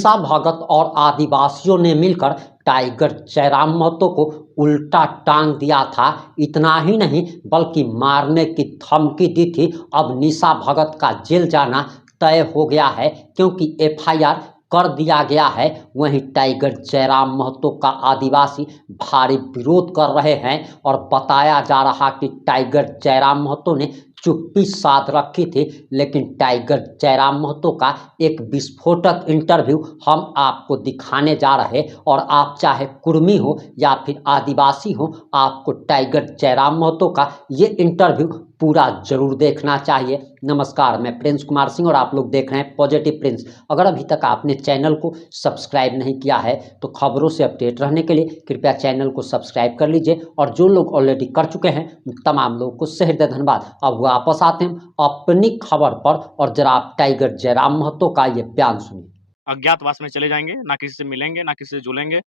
निशा भगत और आदिवासियों ने मिलकर टाइगर जयराम महतो को उल्टा टांग दिया था। इतना ही नहीं बल्कि मारने की धमकी दी थी। अब निशा भगत का जेल जाना तय हो गया है क्योंकि एफआईआर कर दिया गया है। वहीं टाइगर जयराम महतो का आदिवासी भारी विरोध कर रहे हैं और बताया जा रहा कि टाइगर जयराम महतो ने चुप्पी साध रखी थी। लेकिन टाइगर जयराम महतो का एक विस्फोटक इंटरव्यू हम आपको दिखाने जा रहे और आप चाहे कुर्मी हो या फिर आदिवासी हो, आपको टाइगर जयराम महतो का ये इंटरव्यू पूरा जरूर देखना चाहिए। नमस्कार, मैं प्रिंस कुमार सिंह और आप लोग देख रहे हैं पॉजिटिव प्रिंस। अगर अभी तक आपने चैनल को सब्सक्राइब नहीं किया है तो खबरों से अपडेट रहने के लिए कृपया चैनल को सब्सक्राइब कर लीजिए और जो लोग ऑलरेडी कर चुके हैं तमाम लोगों को सहृदय धन्यवाद। अब वापस आते हैं अपनी खबर पर और जरा आप टाइगर जयराम महतो का ये बयान सुनिए। अज्ञातवास में चले जाएंगे, ना किसी से मिलेंगे, ना किसी से जुलेंगे,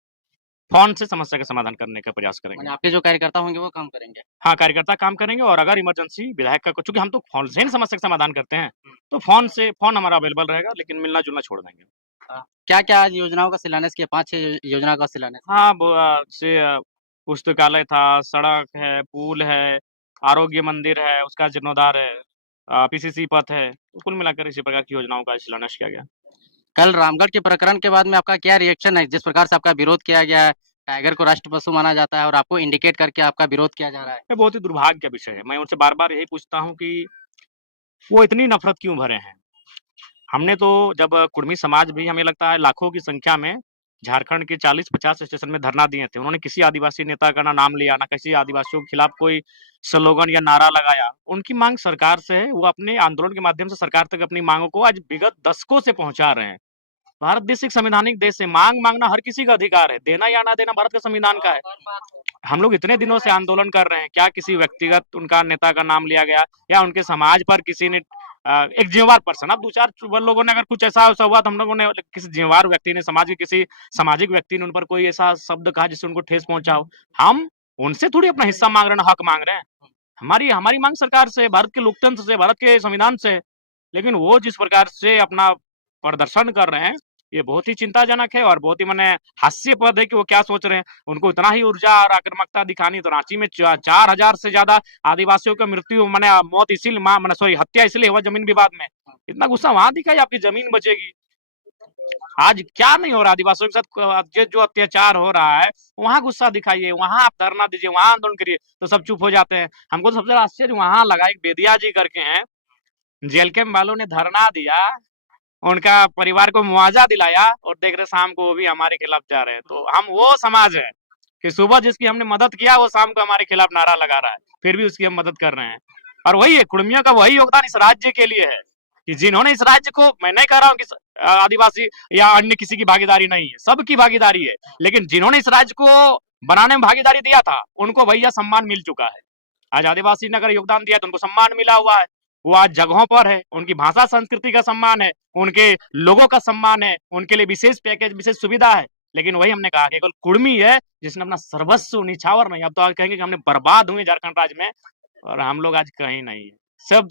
फोन से समस्या का समाधान करने का प्रयास करेंगे। आपके जो कार्यकर्ता होंगे वो काम करेंगे? हाँ, कार्यकर्ता काम करेंगे और अगर इमरजेंसी विधायक का, चूंकि हम तो फोन से ही समस्या का समाधान करते हैं, तो फोन हमारा अवेलेबल रहेगा, लेकिन मिलना जुलना छोड़ देंगे। क्या क्या आज योजनाओं का शिलान्यास किया? 5-6 योजना का शिलान्यास। हाँ, पुस्तकालय था, सड़क है, पुल है, आरोग्य मंदिर है, उसका जीर्णोद्धार है, पीसीसी पथ है, तो कुल मिलाकर इसी प्रकार की योजनाओं का शिलान्यास किया गया। कल रामगढ़ के प्रकरण के बाद में आपका क्या रिएक्शन है? जिस प्रकार से आपका विरोध किया गया है, टाइगर को राष्ट्र पशु माना जाता है और आपको इंडिकेट करके आपका विरोध किया जा रहा है। ये बहुत ही दुर्भाग्य का विषय है। मैं उनसे बार-बार यही पूछता हूँ कि वो इतनी नफरत क्यों भरे हैं? हमने तो जब कुर्मी समाज भी हमें लगता है लाखों की संख्या में झारखंड के 40-50 स्टेशन में धरना दिए थे। उन्होंने किसी आदिवासी नेता का ना नाम लिया, ना किसी आदिवासियों के खिलाफ कोई स्लोगन या नारा लगाया। उनकी मांग सरकार से है, वो अपने आंदोलन के माध्यम से सरकार तक अपनी मांगों को आज विगत दशकों से पहुंचा रहे हैं। भारत देश एक संवैधानिक देश है, मांग मांगना हर किसी का अधिकार है, देना या ना देना भारत का संविधान का है। हम लोग इतने दिनों से आंदोलन कर रहे हैं, क्या किसी व्यक्तिगत उनका नेता का नाम लिया गया या उनके समाज पर किसी ने एक जिम्मेवार पर्सन, अब 2-4 लोगों ने अगर कुछ ऐसा हुआ तो हम लोगों ने, किसी जिम्मेवार व्यक्ति ने, समाज के किसी सामाजिक व्यक्ति ने उन पर कोई ऐसा शब्द कहा जिससे उनको ठेस पहुंचा हो? हम उनसे थोड़ी अपना हिस्सा मांग रहे हैं, हक मांग रहे हैं। हमारी हमारी मांग सरकार से, भारत के लोकतंत्र से, भारत के संविधान से। लेकिन वो जिस प्रकार से अपना प्रदर्शन कर रहे हैं, ये बहुत ही चिंताजनक है और बहुत ही माने हास्यास्पद है कि वो क्या सोच रहे हैं। उनको इतना ही ऊर्जा और आक्रामकता दिखानी, तो रांची में 4000 से ज्यादा आदिवासियों की मृत्यु, माने मौत इसीलिए, माने सॉरी, हत्या इसलिए हुआ जमीन विवाद में। इतना गुस्सा वहां दिखाई, आपकी जमीन बचेगी। आज क्या नहीं हो रहा आदिवासियों के साथ, जो अत्याचार हो रहा है वहां गुस्सा दिखाइए, वहां आप धरना दीजिए, वहां आंदोलन करिए, तो सब चुप हो जाते हैं। हमको तो सबसे ज्यादा आश्चर्य वहां लगा, एक बेदिया जी करके हैं, जेएलके वालों ने धरना दिया, उनका परिवार को मुआवजा दिलाया और देख रहे शाम को वो भी हमारे खिलाफ जा रहे हैं। तो हम वो समाज है कि सुबह जिसकी हमने मदद किया वो शाम को हमारे खिलाफ नारा लगा रहा है, फिर भी उसकी हम मदद कर रहे हैं। और वही है, कुर्मियों का वही योगदान इस राज्य के लिए है कि जिन्होंने इस राज्य को, मैं नहीं कह रहा हूँ कि आदिवासी या अन्य किसी की भागीदारी नहीं है, सबकी भागीदारी है, लेकिन जिन्होंने इस राज्य को बनाने में भागीदारी दिया था उनको भैया सम्मान मिल चुका है। आज आदिवासी ने अगर योगदान दिया तो उनको सम्मान मिला हुआ है, वो आज जगहों पर है, उनकी भाषा संस्कृति का सम्मान है, उनके लोगों का सम्मान है, उनके लिए विशेष पैकेज, विशेष सुविधा है। लेकिन वही हमने कहा, केवल कुर्मी है जिसने अपना सर्वस्व निछावर नहीं, अब तो आज कहेंगे कि हमने बर्बाद हुए झारखंड राज्य में, और हम लोग आज कहीं नहीं है। सब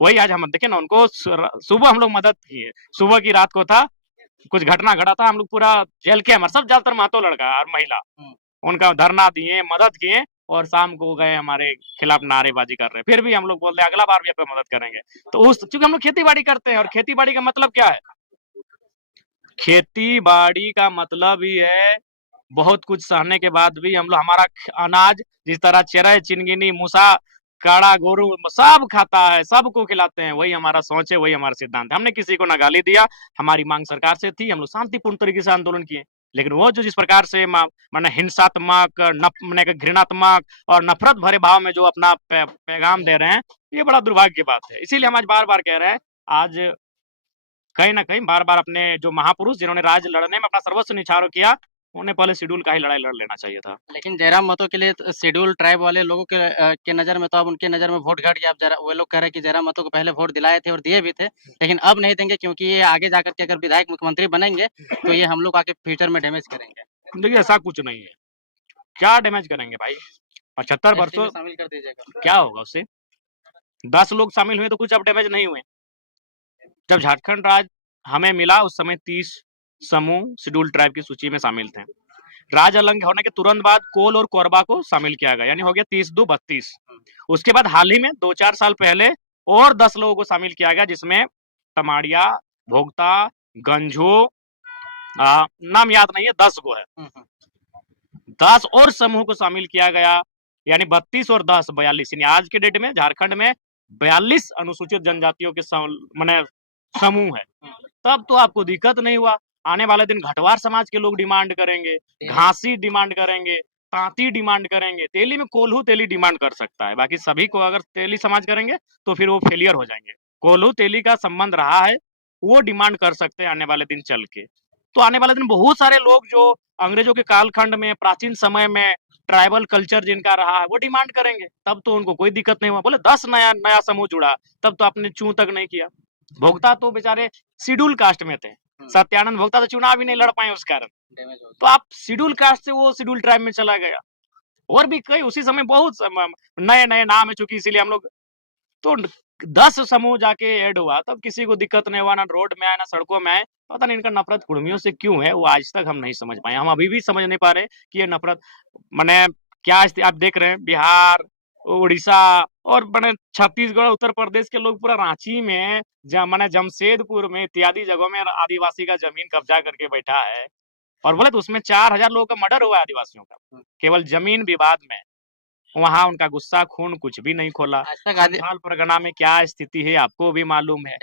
वही, आज हम देखे ना, उनको सुबह हम लोग मदद किए, सुबह की रात को था, कुछ घटना घटा था, हम लोग पूरा जेल के, हमारे सब ज्यादातर महतो लड़का और महिला, उनका धरना दिए, मदद किए, और शाम को गए हमारे खिलाफ नारेबाजी कर रहे हैं। फिर भी हम लोग बोलते हैं अगला बार भी आप मदद करेंगे। तो उस, क्योंकि हम लोग खेती बाड़ी करते हैं, और खेती बाड़ी का मतलब क्या है? खेती बाड़ी का मतलब ही है बहुत कुछ सहने के बाद भी हम लोग, हमारा अनाज जिस तरह चेरई, चिनगिनी, मूसा, काड़ा, गोरू सब खाता है, सबको खिलाते हैं, वही हमारा सोच है, वही हमारा सिद्धांत है। हमने किसी को ना गाली दिया, हमारी मांग सरकार से थी, हम लोग शांतिपूर्ण तरीके से आंदोलन किए। लेकिन वो जो जिस प्रकार से माने हिंसात्मक, माने घृणात्मक और नफरत भरे भाव में जो अपना पैगाम दे रहे हैं, ये बड़ा दुर्भाग्य की बात है। इसीलिए हम आज बार बार कह रहे हैं, आज कहीं ना कहीं बार बार अपने जो महापुरुष जिन्होंने राज्य लड़ने में अपना सर्वस्व निछावर किया, उन्हें पहले शेड्यूल का ही लड़ाई लड़ लेना चाहिए था। लेकिन जयराम महतो के लिए शेड्यूल ट्राइब वाले लोगों के नजर में तो अब उनके नजर में वोट घट गया। अब वो लोग कह रहे हैं कि जयराम महतो को पहले वोट दिलाए थे और दिए भी थे, लेकिन अब नहीं देंगे क्योंकि ये आगे जाकर के अगर विधायक मुख्यमंत्री बनेंगे तो ये हम लोग आके फ्यूचर में डैमेज करेंगे। देखिए, ऐसा कुछ नहीं है, क्या डैमेज करेंगे भाई? 75 वर्षों शामिल कर दीजिएगा, क्या होगा उससे? 10 लोग शामिल हुए तो कुछ अब डैमेज नहीं हुए। जब झारखंड राज्य हमें मिला उस समय 30 समूह शेड्यूल ट्राइब की सूची में शामिल थे। राज अलग होने के तुरंत बाद कोल और कोरबा को शामिल किया गया, यानी हो गया 30-2-32। उसके बाद हाल ही में 2-4 साल पहले और 10 लोगों को शामिल किया गया, जिसमें तमाड़िया, भोगता, गंझू, नाम याद नहीं है, 10 को है। 10 और समूह को शामिल किया गया, यानी 32 और 10 42, यानी आज के डेट में झारखंड में 42 अनुसूचित जनजातियों के माने समूह है। तब तो आपको दिक्कत नहीं हुआ। आने वाले दिन घटवार समाज के लोग डिमांड करेंगे, घासी डिमांड करेंगे, तांती डिमांड करेंगे, तेली में कोल्हू तेली डिमांड कर सकता है। बाकी सभी को अगर तेली समाज करेंगे तो फिर वो फेलियर हो जाएंगे। कोल्हू तेली का संबंध रहा है, वो डिमांड कर सकते हैं आने वाले दिन चल के। तो आने वाले दिन बहुत सारे लोग जो अंग्रेजों के कालखंड में, प्राचीन समय में ट्राइबल कल्चर जिनका रहा है, वो डिमांड करेंगे। तब तो उनको कोई दिक्कत नहीं हुआ। बोले 10 नया समूह जुड़ा, तब तो आपने चू तक नहीं किया। भोक्ता तो बेचारे शेड्यूल कास्ट में थे, सत्यानंद भोक्ता तो चुनाव ही नहीं लड़ पाए उस कारण। तो आप शेड्यूल कास्ट से वो शेड्यूल ट्राइब में चला गया। और भी कई उसी समय बहुत नए नए नाम है, चूंकि इसीलिए हम लोग तो 10 समूह जाके ऐड हुआ, तब किसी को दिक्कत नहीं हुआ, ना रोड में आए ना सड़कों में आए। पता नहीं इनका नफरत कुर्मियों से क्यों है, वो आज तक हम नहीं समझ पाए। हम अभी भी समझ नहीं पा रहे कि ये नफरत मैंने क्या। आप देख रहे हैं बिहार, उड़ीसा और मैंने छत्तीसगढ़, उत्तर प्रदेश के लोग पूरा रांची में, मैंने जमशेदपुर में इत्यादि जगहों में आदिवासी का जमीन कब्जा करके बैठा है। और बोले तो उसमें 4000 लोगों का मर्डर हुआ है आदिवासियों का, केवल जमीन विवाद में। वहां उनका गुस्सा खून कुछ भी नहीं खोला। संथाल परगना में क्या स्थिति है आपको भी मालूम है।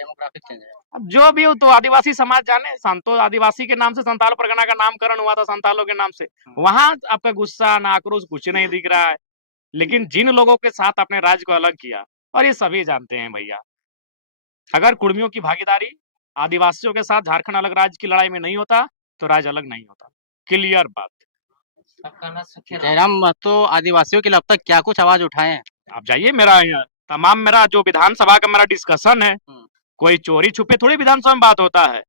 अब जो भी हो तो आदिवासी समाज जाने, संतो आदिवासी के नाम से संथाल परगना का नामकरण हुआ था, संथालों के नाम से। वहां आपका गुस्सा ना आक्रोश कुछ नहीं दिख रहा है। लेकिन जिन लोगों के साथ आपने राज्य को अलग किया, और ये सभी जानते हैं भैया, अगर कुर्मियों की भागीदारी आदिवासियों के साथ झारखंड अलग राज्य की लड़ाई में नहीं होता तो राज्य अलग नहीं होता। क्लियर बात। जयराम महतो आदिवासियों के लिए अब तक क्या कुछ आवाज उठाए हैं? आप जाइए, मेरा जो विधानसभा का मेरा डिस्कशन है, कोई चोरी छुपे थोड़ी विधानसभा में बात होता है।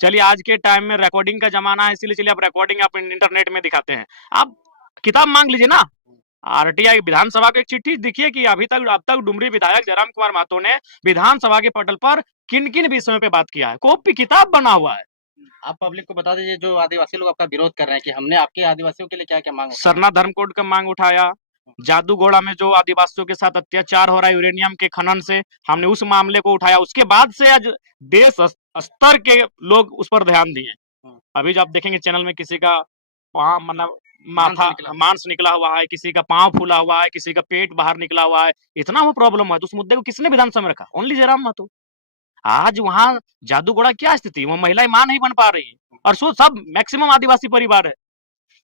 चलिए आज के टाइम में रिकॉर्डिंग का जमाना है, इसीलिए चलिए आप रिकॉर्डिंग आप इंटरनेट में दिखाते हैं। आप किताब मांग लीजिए ना, आरटीआई विधानसभा की एक चिट्ठी दिखिए कि अब तक डुमरी विधायक जयराम कुमार महतो ने विधानसभा के पटल पर किन किन विषयों पे बात किया है, कॉपी किताब बना हुआ है। आप पब्लिक को बता दीजिए, जो आदिवासी लोग आपका विरोध कर रहे हैं, कि हमने आपके आदिवासियों के लिए क्या क्या मांग उठाई? सरना धर्म कोड का मांग उठाया। जादूगोड़ा में जो आदिवासियों के साथ अत्याचार हो रहा है यूरेनियम के खनन से, हमने उस मामले को उठाया। उसके बाद से आज देश स्तर के लोग उस पर ध्यान दिए। अभी जो आप देखेंगे चैनल में, किसी का मतलब मांस निकला हुआ है, किसी का पांव फूला हुआ है, किसी का पेट बाहर निकला हुआ है, इतना वो प्रॉब्लम है। तो उस मुद्दे को किसने विधानसभा में रखा? ओनली जयराम महतो। आज वहां जादूगोड़ा क्या स्थिति, वो महिलाएं मां नहीं बन पा रही है। और सो सब मैक्सिमम आदिवासी परिवार है,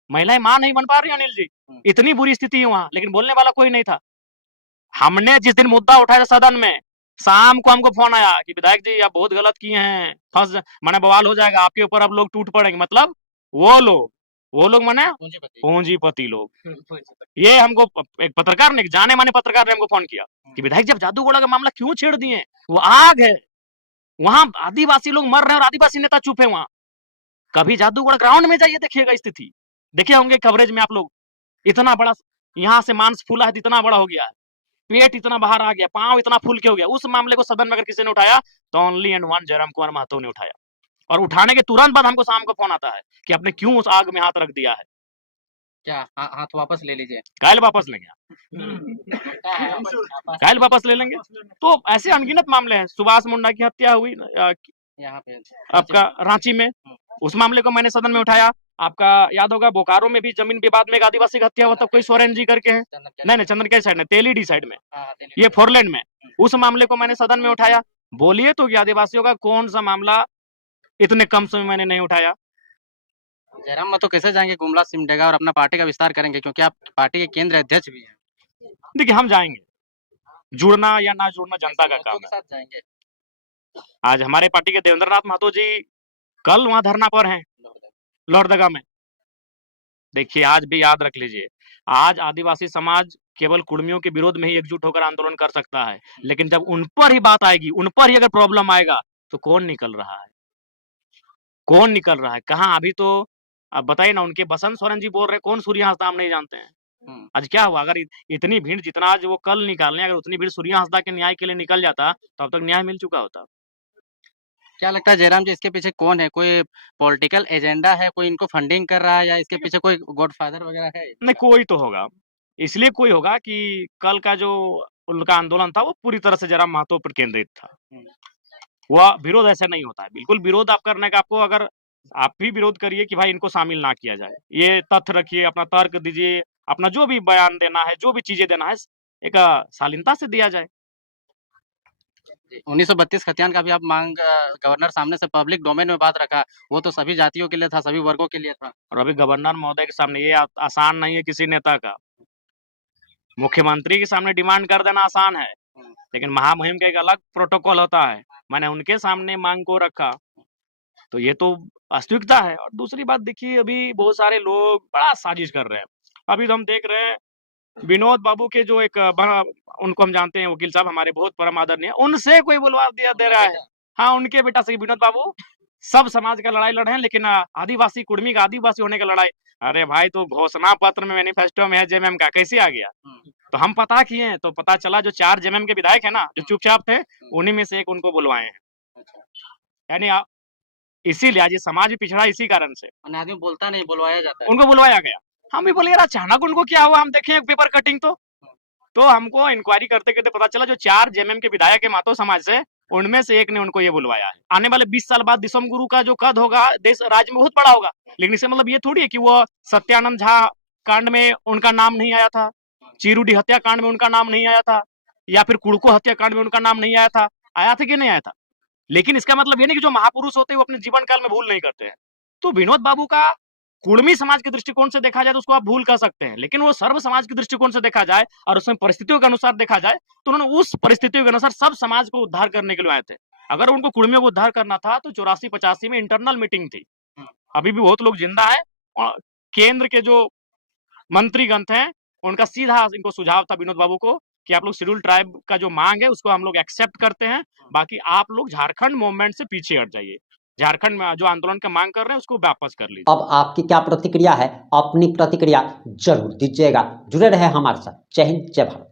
महिलाएं मां नहीं बन पा रही। अनिल जी, इतनी बुरी स्थिति है वहां, लेकिन बोलने वाला कोई नहीं था। हमने जिस दिन मुद्दा उठाया था सदन में, शाम को हमको फोन आया कि विधायक जी आप बहुत गलत किए हैं, माने बवाल हो जाएगा आपके ऊपर, अब लोग टूट पड़ेंगे। मतलब वो लोग माने पूंजीपति लोग। ये हमको एक पत्रकार ने, जाने माने पत्रकार ने हमको फोन किया कि विधायक जी आप जादूगोड़ा का मामला क्यों छेड़ दिए? वो आग है, वहां आदिवासी लोग मर रहे हैं और आदिवासी नेता चुप है वहां। कभी जादूगढ़ ग्राउंड में जाइए, देखिएगा स्थिति, देखे होंगे कवरेज में आप लोग। इतना बड़ा यहाँ से मांस फूला है, इतना बड़ा हो गया है, पेट इतना बाहर आ गया, पांव इतना फूल के हो गया। उस मामले को सदन में अगर किसी ने उठाया तो only and one Jairam Kumar Mahato ने उठाया। और उठाने के तुरंत बाद हमको शाम को फोन आता है कि आपने क्यों उस आग में हाथ रख दिया है। क्या हाथ वापस ले लीजिए? कायल वापस लेंगे, कायल वापस ले लेंगे। तो ऐसे अनगिनत मामले हैं। सुभाष मुंडा की हत्या हुई यहाँ पे आपका रांची में, उस मामले को मैंने सदन में उठाया। आपका याद होगा बोकारो में भी जमीन विवाद में एक आदिवासी की हत्या हुआ, तब कोई सोरेन जी करके है, नहीं चंदन के साइड में, तेलीडी साइड में, ये फोरलैंड में, उस मामले को मैंने सदन में उठाया। बोलिए तो कि आदिवासियों का कौन सा मामला इतने कम समय मैंने नहीं उठाया। जयराम महतो कैसे जाएंगे गुमला सिमडेगा और अपना पार्टी का विस्तार करेंगे, क्योंकि आप पार्टी के केंद्र अध्यक्ष भी हैं? देखिए हम जाएंगे, जुड़ना या ना जुड़ना जनता का काम है। जाएंगे। आज हमारे पार्टी के देवेंद्र नाथ महतो जी कल वहां धरना पर हैं लोहरदगा में। देखिए आज भी याद रख लीजिए, आज आदिवासी समाज केवल कुर्मियों के विरोध में ही एकजुट होकर आंदोलन कर सकता है, लेकिन जब उन पर ही बात आएगी, उन पर ही अगर प्रॉब्लम आएगा तो कौन निकल रहा है, कौन निकल रहा है कहाँ? अभी तो अब बताइए ना, उनके बसंत सोरेन जी बोल रहे कौन सूर्य हंसदा हम नहीं जानते हैं। आज क्या हुआ, अगर इतनी भीड़ जितना आज वो कल निकालने, अगर उतनी भीड़ सूर्य हंसदा के न्याय के लिए निकल जाता तो अब तक न्याय मिल चुका होता। क्या लगता है जयराम जी, इसके पीछे कौन है? कोई पॉलिटिकल एजेंडा है, कोई इनको फंडिंग कर रहा है, या इसके पीछे कोई गॉडफादर वगैरह है? नहीं, कोई तो होगा। इसलिए कोई होगा कि कल का जो उनका आंदोलन था वो पूरी तरह से जयराम महतो पर केंद्रित था। वह विरोध ऐसे नहीं होता है। बिल्कुल विरोध आप करने का, आपको अगर आप भी विरोध करिए कि भाई इनको शामिल ना किया जाए। ये तथ्य रखिए, अपना तर्क दीजिए, अपना जो भी बयान देना है, जो भी चीज़ें देना है, एक शालीनता से दिया जाए। 1932 खतियान का भी आप मांग गवर्नर सामने से पब्लिक डोमेन में बात रखा, वो तो सभी जातियों के लिए था, सभी वर्गों के लिए था। और अभी गवर्नर महोदय के सामने ये आसान नहीं है किसी नेता का। मुख्यमंत्री के सामने डिमांड कर देना आसान है, लेकिन महामहिम का एक अलग प्रोटोकॉल होता है। मैंने उनके सामने मांग को रखा, तो ये तो वास्तविकता है। और दूसरी बात देखिए, अभी बहुत सारे लोग बड़ा साजिश कर रहे हैं। अभी तो हम देख रहे हैं विनोद बाबू के जो एक उनको हम जानते हैं, वकील साहब हमारे बहुत परम आदरणीय, उनसे कोई बुलवा दिया दे रहा है। हाँ, उनके बेटा से विनोद बाबू सब समाज का लड़ाई लड़े हैं, लेकिन आदिवासी कुर्मी का आदिवासी होने का लड़ाई। अरे भाई, तो घोषणा पत्र में मैनिफेस्टो में है जेएमएम का, कैसे आ गया? तो हम पता किए हैं, तो पता चला जो 4 जेएमएम के विधायक है ना, जो चुपचाप थे, उन्हीं में से एक उनको बुलवाए हैं। यानी इसीलिए आज ये समाज भी पिछड़ा इसी कारण से। आदमी बोलता नहीं, बुलवाया जाता है। उनको बुलवाया गया। हम भी बोले यार अचानक उनको क्या हुआ, हम देखें पेपर कटिंग तो हमको इंक्वायरी करते करते पता चला जो 4 जेएमएम के विधायक है मातो समाज से, उनमें से एक ने उनको ये बुलवाया है। आने वाले 20 साल बाद दिसम गुरु का जो कद होगा देश राज्य में बहुत बड़ा होगा, लेकिन इससे मतलब ये थोड़ी है कि वो सत्यानंद झा कांड में उनका नाम नहीं आया था, चीरूडी हत्याकांड में उनका नाम नहीं आया था, या फिर कुड़को हत्याकांड में उनका नाम नहीं आया था। आया था कि नहीं आया था? लेकिन इसका मतलब ये नहीं कि जो महापुरुष होते हैं वो अपने जीवन काल में भूल नहीं करते हैं। तो विनोद बाबू का कुर्मी समाज के दृष्टिकोण से देखा जाए तो उसको आप भूल कर सकते हैं, लेकिन वो सर्व समाज के दृष्टिकोण से देखा जाए और उसमें परिस्थितियों के अनुसार देखा जाए तो उन्होंने उस परिस्थितियों के अनुसार सब समाज को उद्धार करने के लिए आए थे। अगर उनको कुर्मियों को उद्धार करना था तो 84-85 में इंटरनल मीटिंग थी। अभी भी बहुत लोग जिंदा है, और केंद्र के जो मंत्रीगण थे उनका सीधा इनको सुझाव था विनोद बाबू को कि आप लोग शेड्यूल ट्राइब का जो मांग है उसको हम लोग एक्सेप्ट करते हैं, बाकी आप लोग झारखंड मूवमेंट से पीछे हट जाइए। झारखंड में जो आंदोलन का मांग कर रहे हैं उसको वापस कर लीजिए। अब आपकी क्या प्रतिक्रिया है? अपनी प्रतिक्रिया जरूर दीजिएगा। जुड़े रहे हमारे साथ। जय हिंद, जय भारत।